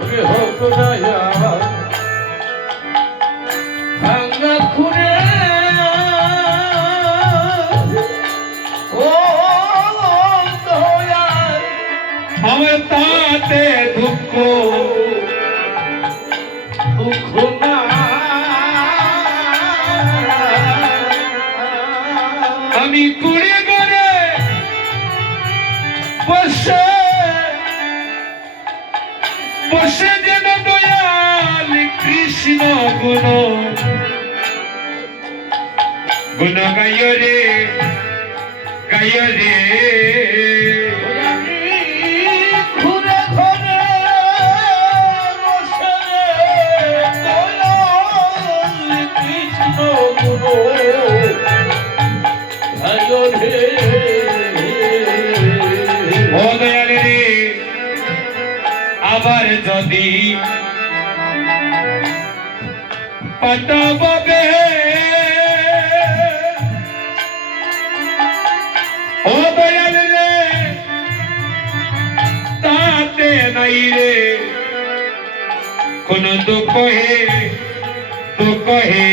ওরে হোক দয়া ভাঙা খুঁড়ে ও দয়া আমার তাতে দুঃখ দুঃখ না আমি কুড়ে করে বসে বসে যেন দয়াল কৃষ্ণ গুণ গুণ গায় রে গায় রে খুঁড়ে ঘরে বসে দয়াল কৃষ্ণ গুরু ও দয়াল রে আবার যদি পাঠাবে ও দয়াল রে তাতে নাই রে কোন দুঃখ হে দুঃখ হে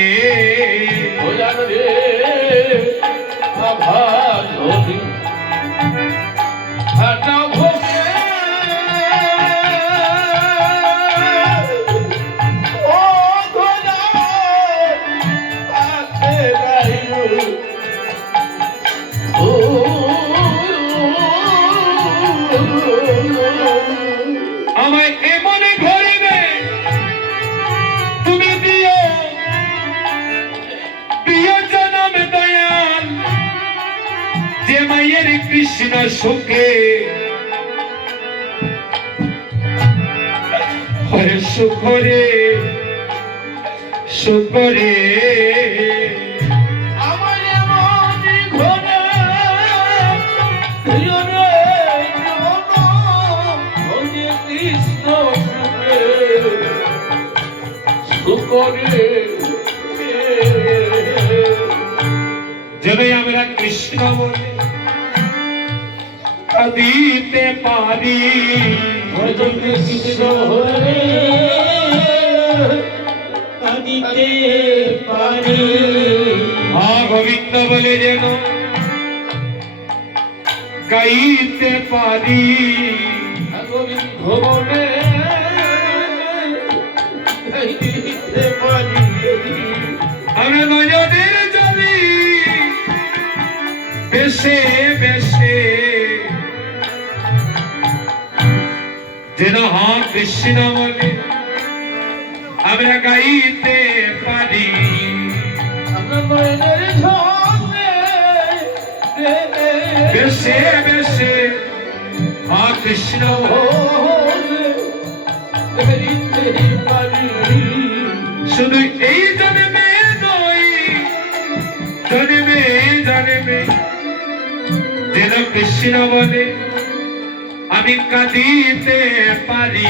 আমায় এমনে ঘরে তুমি দিও প্রিয় জনম দয়াল যে মায়ের কৃষ্ণ সুখে হয় সুখরে সুখরে আমার মনে ঘরে কৃষ্ণ সুখরে যেন আমরা কৃষ্ণ বলে কাঁদিতে পারি কৃষ্ণ হরে কাঁদিতে পারি গোবিন্দ বলে যেন গাইতে পারি গোবিন্দ বলে গাইতে পারি আমরা নজরের জলি বেশে বেশে যেন কৃষ্ণ বলে আমরা গাইতে পারি আমরা নয়নের ঝরে বেশে বেশে কৃষ্ণ গাইতে পারি শুধু এই জন্মে নয় জন্মে জন্মে যেন কৃষ্ণ বলে আমি কাঁদিতে পারি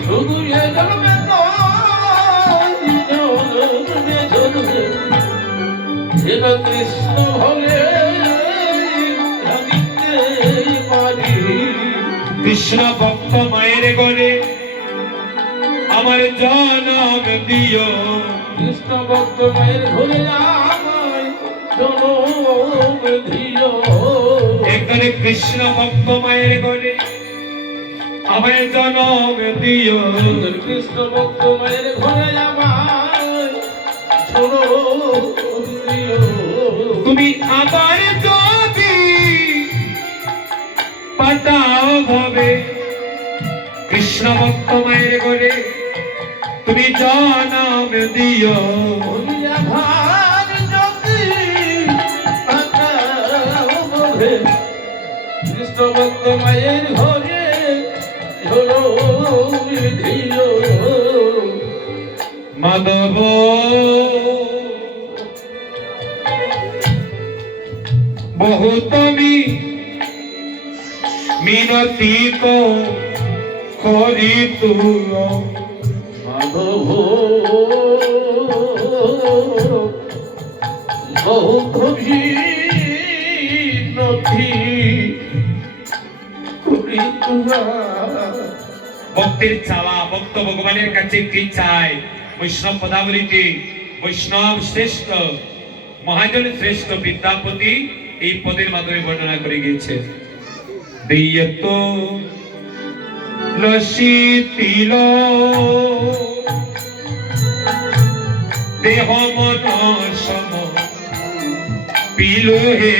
শুধু এ জন্মে যেন কৃষ্ণ হলে কাঁদিতে পারি কৃষ্ণ ভক্ত মায়ের ঘরে আমার জনম দিও কৃষ্ণ ভক্ত মায়ের ঘরে আমায় জনম দিও এখানে কৃষ্ণ ভক্ত মায়ের ঘরে আমার জনম দিও কৃষ্ণ ভক্ত মায়ের ঘরে আমায় জনম দিও তুমি আমার যদি পাঠাও ভাবে কৃষ্ণ ভক্ত মায়ের ঘরে তুমি জনম দিও ভার যদি পাঠাও কৃষ্ণ ভক্ত মায়ের ঘরে জনম দিও মাধব বহুত মিনতি তো করি তুলো মাধব বহু গভীর নথি করি তোমার ভক্তের চাওয়া ভক্ত ভগবানের কাছে কি চায় বৈষ্ণব পদাবলীতে বৈষ্ণব শ্রেষ্ঠ মহাজন শ্রেষ্ঠ বিদ্যাপতি এই পদের মাধ্যমে বর্ণনা করে গিয়েছে দেয়ত লসি তিল দেহ মন সম পিল হে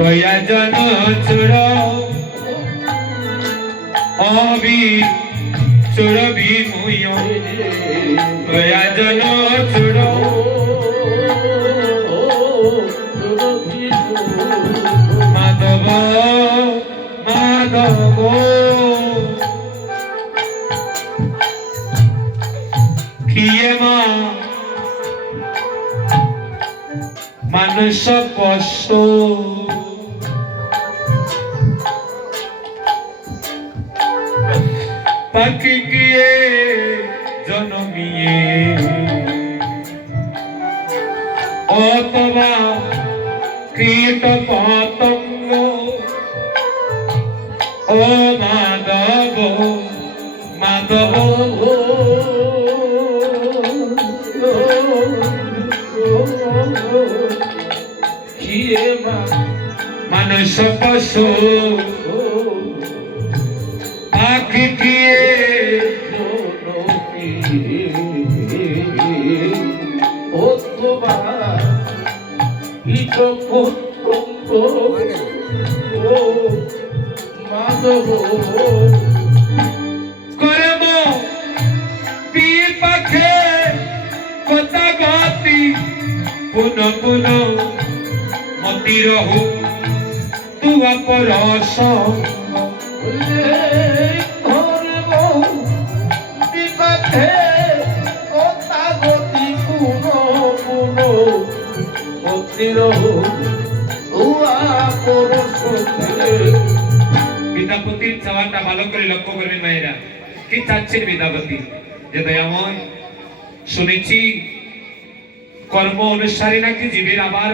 দয়া জন চুর অবি চুর বিমুয় দয়া জন চুর মাধব মাধব কিয়ে মা মানুষ পশু পাখি গিয়ে জন্মিয়ে অথবা কীট পতঙ্গ ও মাধব মাধব মানুষ পশু পাখি গিয়ে কর্ম পীর পাখে কথা গতি পুন পুন মতি রহু তু অপরস বিদ্যাপতির চাওয়াটা ভালো করে লক্ষ্য করবেন মায়েরা কি চাচ্ছেন বিদ্যাপতি যে দয়াময় শুনেছি কর্ম অনুসারে নাকি জীবের আবার